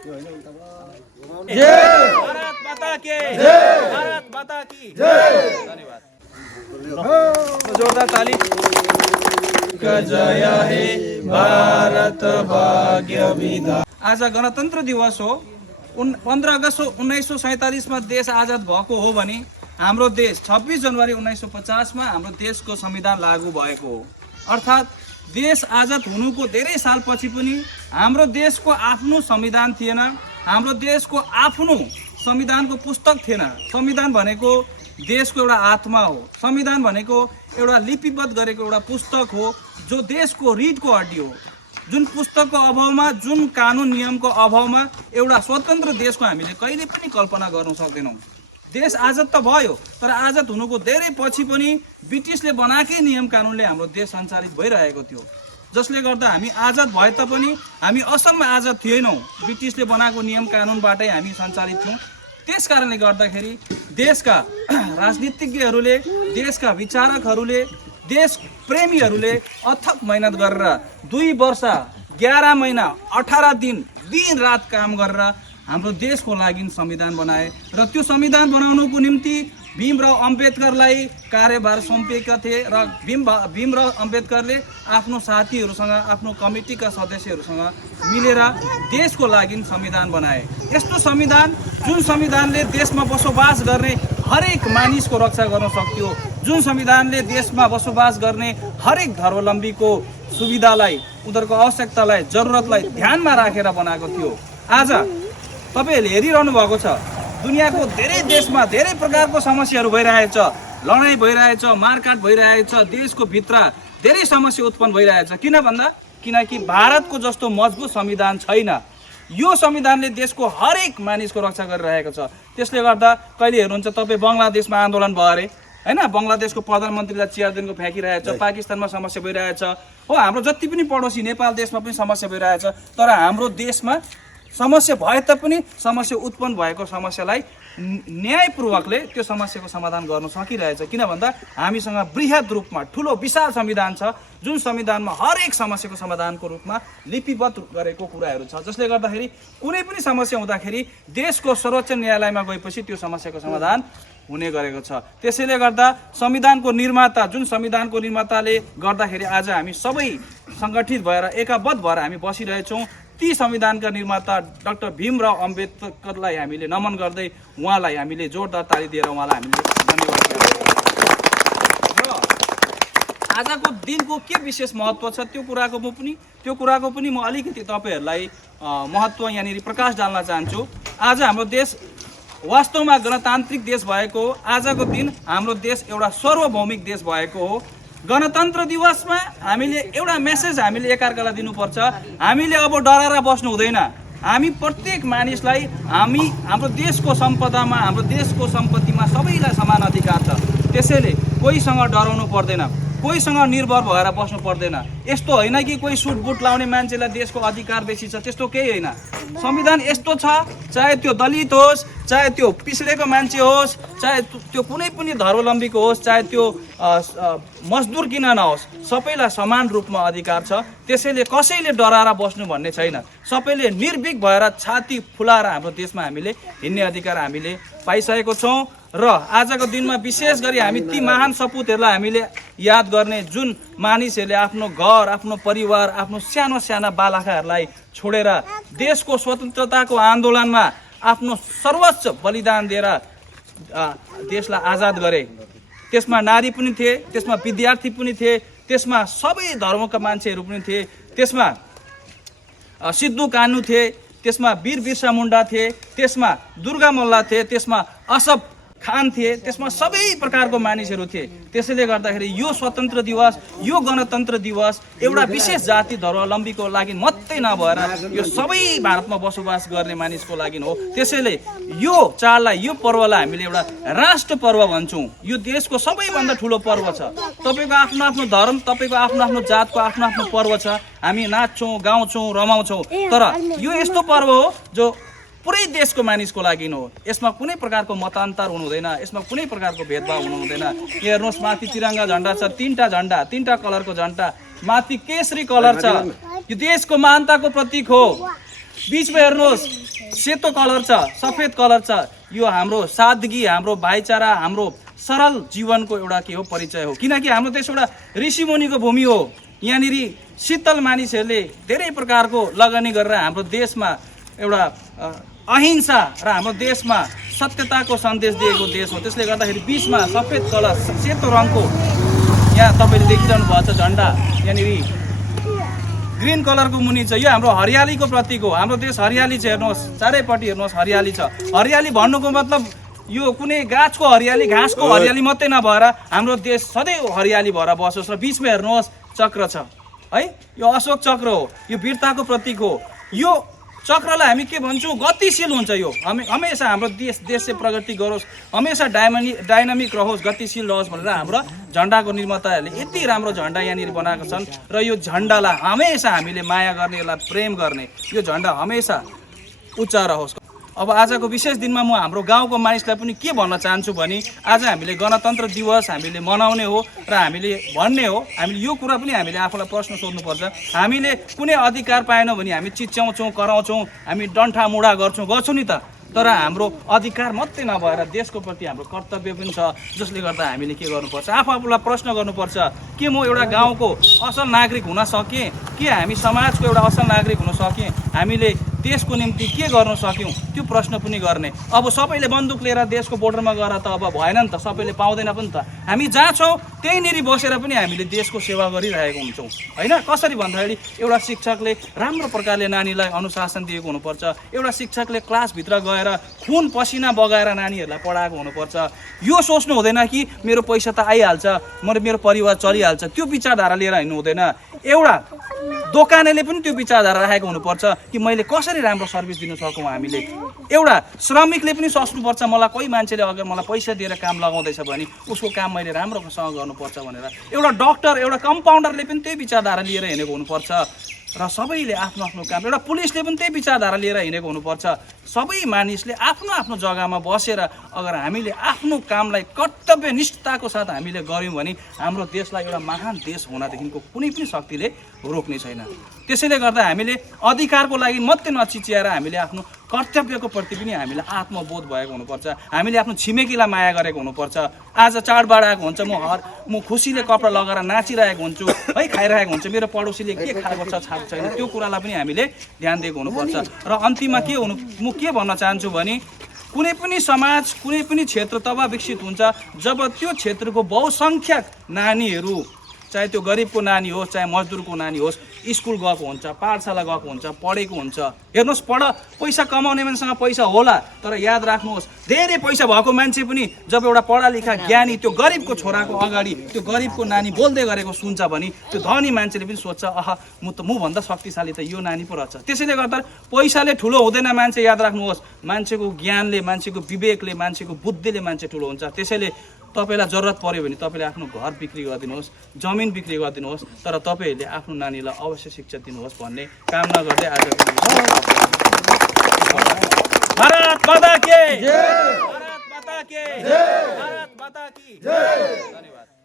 भारत माता के भारत माता की धन्यवाद। जोरदार ताली। जय हे भारत भाग्य विधाता। आज गणतन्त्र दिवस हो। 15 अगस्त 1947 मा देश आजाद भएको हो भने हाम्रो देश 26 जनवरी 1950 मा हाम्रो देशको संविधान लागू भएको हो। अर्थात् देश आजाद हुनुको धेरै सालपछि पनि हाम्रो देशको आफ्नो संविधान थिएन, हाम्रो देशको आफ्नो संविधानको पुस्तक थिएन। संविधान भनेको देशको एउटा आत्मा हो। संविधान भनेको एउटा लिपिबद्ध गरेको एउटा पुस्तक हो जो देशको रीढको हड्डी हो। जुन पुस्तकको अभावमा, जुन कानुन नियमको अभावमा एउटा स्वतन्त्र देशको हामीले कहिले पनि कल्पना गर्न सक्दैनौँ। देश आजाद त भयो, तर आजाद हुनुको धेरै पछि पनि ब्रिटिसले बनाएकै नियम कानुनले हाम्रो देश सञ्चालित भइरहेको थियो, जसले गर्दा हामी आजाद भए तापनि हामी असलमा आजाद थिएनौँ। ब्रिटिसले बनाएको नियम कानुनबाटै हामी सञ्चालित थियौँ। त्यस कारणले गर्दाखेरि देशका राजनीतिज्ञहरूले, देशका विचारकहरूले, देश प्रेमीहरूले अथक मेहनत गरेर 2 वर्ष 11 महिना 18 दिन दिन रात काम गरेर हाम्रो देशको लागि संविधान बनाए र त्यो संविधान बनाउनको निम्ति भीमराव अम्बेडकरलाई कार्यभार सुम्पिएका थिए र भीमराव अम्बेडकरले आफ्नो साथीहरूसँग, आफ्नो कमिटीका सदस्यहरूसँग मिलेर देशको लागि संविधान बनाए। यस्तो संविधान जुन संविधानले देशमा बसोबास गर्ने हरेक मानिसको रक्षा गर्न सक्थ्यो, जुन संविधानले देशमा बसोबास गर्ने हरेक धर्मावलम्बीको सुविधालाई, उनीहरूको आवश्यकतालाई, जरुरतलाई ध्यानमा राखेर बनाएको थियो। आज तपाईहरूले हेरिरहनु भएको छ, दुनियाँको धेरै देशमा धेरै प्रकारको समस्याहरू भइरहेछ, लडाइँ भइरहेछ, मारकाट भइरहेछ, देशको भित्र धेरै समस्या उत्पन्न भइरहेछ। किन भन्दा किनकि भारतको जस्तो मजबुत संविधान छैन। यो संविधानले देशको हरेक मानिसको रक्षा गरिरहेको छ। त्यसले गर्दा कहिले हेर्नुहुन्छ तपाईँ बङ्गलादेशमा आन्दोलन भयो अरे हैन, बङ्गलादेशको प्रधानमन्त्रीलाई चियारदेखिको फ्याँकिरहेछ, पाकिस्तानमा समस्या भइरहेछ हो, हाम्रो जति पनि पडोसी नेपाल देशमा पनि समस्या भइरहेछ। तर हाम्रो देशमा समस्या भए तापनि समस्या उत्पन्न भएको समस्यालाई न्यायपूर्वकले त्यो समस्याको समाधान गर्न सकिरहेछ। किन भन्दा हामीसँग बृहत रूपमा ठुलो विशाल संविधान छ, जुन संविधानमा हरेक समस्याको समाधानको रूपमा लिपिबद्ध गरेको कुराहरू छ, जसले गर्दाखेरि कुनै पनि समस्या हुँदाखेरि देशको सर्वोच्च न्यायालयमा गएपछि त्यो समस्याको समाधान हुने गरेको छ। त्यसैले गर्दा संविधानको निर्माता, जुन संविधानको निर्माताले गर्दाखेरि आज हामी सबै सङ्गठित भएर एकबद्ध भएर हामी बसिरहेछौँ, ती संविधानका निर्माता डाक्टर भीमराव अम्बेडकरलाई हामीले नमन गर्दै उहाँलाई हामीले जोरदार ताली दिएर उहाँलाई हामीले धन्यवाद दिन्छौँ। र आजको दिनको के विशेष महत्त्व छ त्यो कुराको पनि म अलिकति तपाईँहरूलाई महत्त्व यहाँनिर प्रकाश डाल्न चाहन्छु। आज हाम्रो देश वास्तवमा गणतान्त्रिक देश भएको हो। आजको दिन हाम्रो देश एउटा सार्वभौमिक देश भएको हो। गणतन्त्र दिवसमा हामीले एउटा मेसेज हामीले एकअर्कालाई दिनुपर्छ। हामीले अब डराएर बस्नु हुँदैन। हामी प्रत्येक मानिसलाई हाम्रो देशको सम्पदामा, हाम्रो देशको सम्पत्तिमा सबैलाई समान अधिकार छ। त्यसैले कोहीसँग डराउनु पर्दैन, कोहीसँग निर्भर भएर बस्नु पर्दैन। यस्तो होइन कि कोही सुट बुट लाउने मान्छेलाई देशको अधिकार बेसी छ, त्यस्तो केही होइन। संविधान यस्तो छ, चाहे त्यो दलित होस्, चाहे त्यो पिछडेको मान्छे होस्, चाहे त्यो कुनै पनि धर्मावलम्बीको होस्, चाहे त्यो मजदुर किन नहोस्, सबैलाई समान रूपमा अधिकार छ। त्यसैले कसैले डराएर बस्नु भन्ने छैन। सबैले निर्भीक भएर छाती फुलाएर हाम्रो देशमा हामीले हिँड्ने अधिकार हामीले पाइसकेको छौँ। र आजको दिनमा विशेष गरी हामी ती महान सपुतहरूलाई हामीले याद गर्ने जुन मानिसहरूले आफ्नो घर, आफ्नो परिवार, आफ्नो सानो साना बालखाहरूलाई छोडेर देशको स्वतन्त्रताको आन्दोलनमा आफ्नो सर्वोच्च बलिदान दिएर देशलाई आजाद गरे। त्यसमा नारी पनि थिए, त्यसमा विद्यार्थी पनि थिए, त्यसमा सबै धर्मका मान्छेहरू पनि थिए, त्यसमा सिद्धू कान्हू थिए, त्यसमा वीर बिर्सा मुन्डा थिए, त्यसमा दुर्गा मल्ल थिए, त्यसमा असफ खान थिए, त्यसमा सबै प्रकारको मानिसहरू थिए। त्यसैले गर्दाखेरि यो स्वतन्त्र दिवस, यो गणतन्त्र दिवस एउटा विशेष जाति धर्मावलम्बीको लागि मात्रै नभएर यो सबै भारतमा बसोबास गर्ने मानिसको लागि हो। त्यसैले यो चाडलाई, यो पर्वलाई हामीले एउटा राष्ट्र पर्व भन्छौँ। यो देशको सबैभन्दा ठुलो पर्व छ। तपाईँको आफ्नो आफ्नो धर्म, तपाईँको आफ्नो आफ्नो जातको आफ्नो आफ्नो पर्व छ। हामी नाच्छौँ, गाउँछौँ, रमाउँछौँ, तर यो यस्तो पर्व हो जो पुरै देशको मानिसको लागि हो। यसमा कुनै प्रकारको मतान्तर हुनु हुँदैन, यसमा कुनै प्रकारको भेदभाव हुनु हुँदैन। हेर्नुहोस्, माथि तिरङ्गा झन्डा छ, तीनटा कलरको झन्डा, माथि केसरी कलर छ, यो देशको महानताको प्रतीक हो। बीचमा हेर्नुहोस्, सेतो कलर छ, सफेद कलर छ, यो हाम्रो सादगी, हाम्रो भाइचारा, हाम्रो सरल जीवनको एउटा के हो परिचय हो। किनकि हाम्रो देश एउटा ऋषिमुनिको भूमि हो। यहाँनिर शीतल मानिसहरूले धेरै प्रकारको लगानी गरेर हाम्रो देशमा एउटा अहिंसा र हाम्रो देशमा सत्यताको सन्देश दिएको देश हो। त्यसले गर्दाखेरि बिचमा सफेद कलर सेतो रङको यहाँ तपाईँले देखिरहनु भएको छ झन्डा, यहाँनिर ग्रिन कलरको मुनि छ, यो हाम्रो हरियालीको प्रतीक हो। हाम्रो देश हरियाली छ, हेर्नुहोस् चारैपट्टि हेर्नुहोस् हरियाली छ। हरियाली भन्नुको मतलब यो कुनै गाछको हरियाली, घाँसको हरियाली मात्रै नभएर हाम्रो देश सधैँ हरियाली भएर बसोस्। र बिचमा हेर्नुहोस् चक्र छ है, यो अशोक चक्र हो, यो वीरताको प्रतीक हो। यो चक्रलाई हामी के भन्छौँ, गतिशील हुन्छ। यो हमेसा हाम्रो देश चाहिँ प्रगति गरोस्, हमेसा डाइनामिक रहोस्, गतिशील रहोस् भनेर हाम्रो झन्डाको निर्माताहरूले यति राम्रो झन्डा यहाँनिर बनाएको छन्। र यो झन्डालाई हमेसा हामीले माया गर्ने, यसलाई प्रेम गर्ने, यो झन्डा हमेसा उच्च रहोस्। अब आजको विशेष दिनमा म हाम्रो गाउँको मानिसलाई पनि के भन्न चाहन्छु भने आज हामीले गणतन्त्र दिवस हामीले मनाउने हो र हामीले भन्ने हो, हामीले यो कुरा पनि हामीले आफूलाई प्रश्न सोध्नुपर्छ। हामीले कुनै अधिकार पाएनौँ भने हामी चिच्याउँछौँ, कराउँछौँ, हामी डन्ठा मुढा गर्छौँ नि त। तर हाम्रो अधिकार मात्रै नभएर देशको प्रति हाम्रो कर्तव्य पनि छ, जसले गर्दा हामीले के गर्नुपर्छ, आफूलाई प्रश्न गर्नुपर्छ, के म एउटा गाउँको असल नागरिक हुन सकेँ, के हामी समाजको एउटा असल नागरिक हुन सकेँ, हामीले देशको निम्ति के गर्न सक्यौँ, त्यो प्रश्न पनि गर्ने। अब सबैले बन्दुक लिएर देशको बोर्डरमा गएर त अब भएन नि त, सबैले पाउँदैन पनि त। हामी जहाँ छौँ त्यहीँनिर बसेर पनि हामीले देशको सेवा गरिरहेको हुन्छौँ होइन। कसरी भन्दाखेरि एउटा शिक्षकले राम्रो प्रकारले नानीलाई अनुशासन दिएको हुनुपर्छ, एउटा शिक्षकले क्लासभित्र गएर खुन पसिना बगाएर नानीहरूलाई पढाएको हुनुपर्छ। यो सोच्नु हुँदैन कि मेरो पैसा त आइहाल्छ, मेरो परिवार चलिहाल्छ, त्यो विचारधारा लिएर हिँड्नु हुँदैन। एउटा दोकानेले पनि त्यो विचारधारा राखेको हुनुपर्छ कि मैले कसरी राम्रो सर्भिस दिन सकौँ। हामीले एउटा श्रमिकले पनि सोच्नुपर्छ, मलाई कोही मान्छेले अगर मलाई पैसा दिएर काम लगाउँदैछ भने उसको काम मैले राम्रोसँग गर्नुपर्छ भनेर। एउटा डक्टर, एउटा कम्पाउन्डरले पनि त्यही विचारधारा लिएर हिँडेको हुनुपर्छ र सबैले आफ्नो आफ्नो काम, एउटा पुलिसले पनि त्यही विचारधारा लिएर हिँडेको हुनुपर्छ। सबै मानिसले आफ्नो आफ्नो जग्गामा बसेर अगर हामीले आफ्नो कामलाई कर्तव्यनिष्ठताको साथ हामीले गऱ्यौँ भने हाम्रो देशलाई एउटा महान देश हुनदेखिको कुनै पनि शक्तिले रोक्ने छैन। त्यसैले गर्दा हामीले अधिकारको लागि मात्रै नचिच्याएर हामीले आफ्नो कर्तव्यको प्रति पनि हामीले आत्मबोध भएको हुनुपर्छ। हामीले आफ्नो छिमेकीलाई माया गरेको हुनुपर्छ। आज चाडबाड आएको हुन्छ, म खुसीले कपडा लगाएर नाचिरहेको हुन्छु है, खाइरहेको हुन्छ, मेरो पडोसीले के खाएको छ खाएको छैन, त्यो कुरालाई पनि हामीले ध्यान दिएको हुनुपर्छ। र अन्तिममा म के भन्न चाहन्छु भने कुनै पनि समाज, कुनै पनि क्षेत्र तब विकसित हुन्छ जब त्यो क्षेत्रको बहुसङ्ख्यक नानीहरू, चाहे त्यो गरिबको नानी होस्, चाहे मजदुरको नानी होस्, स्कुल गएको हुन्छ, पाठशाला गएको हुन्छ, पढेको हुन्छ। हेर्नुहोस्, पैसा कमाउने मान्छेसँग पैसा होला, तर याद राख्नुहोस् धेरै पैसा भएको मान्छे पनि जब एउटा पढालेखा ज्ञानी त्यो गरिबको छोराको अगाडि त्यो गरिबको नानी बोल्दै गरेको सुन्छ भने त्यो धनी मान्छेले पनि सोध्छ, मभन्दा शक्तिशाली त यो नानी पो रहेछ। त्यसैले गर्दा पैसाले ठुलो हुँदैन मान्छे, याद राख्नुहोस्। मान्छेको ज्ञानले, मान्छेको विवेकले, मान्छेको बुद्धिले मान्छे ठुलो हुन्छ। त्यसैले तपाईँलाई जरुरत पऱ्यो भने तपाईँले आफ्नो घर बिक्री गरिदिनुहोस्, जमिन बिक्री गरिदिनुहोस्, तर तपाईँहरूले आफ्नो नानीलाई अवश्य शिक्षा दिनुहोस् भन्ने कामना गर्दै आजको भारत माता की जय, भारत माता की जय, भारत माता की जय। धन्यवाद।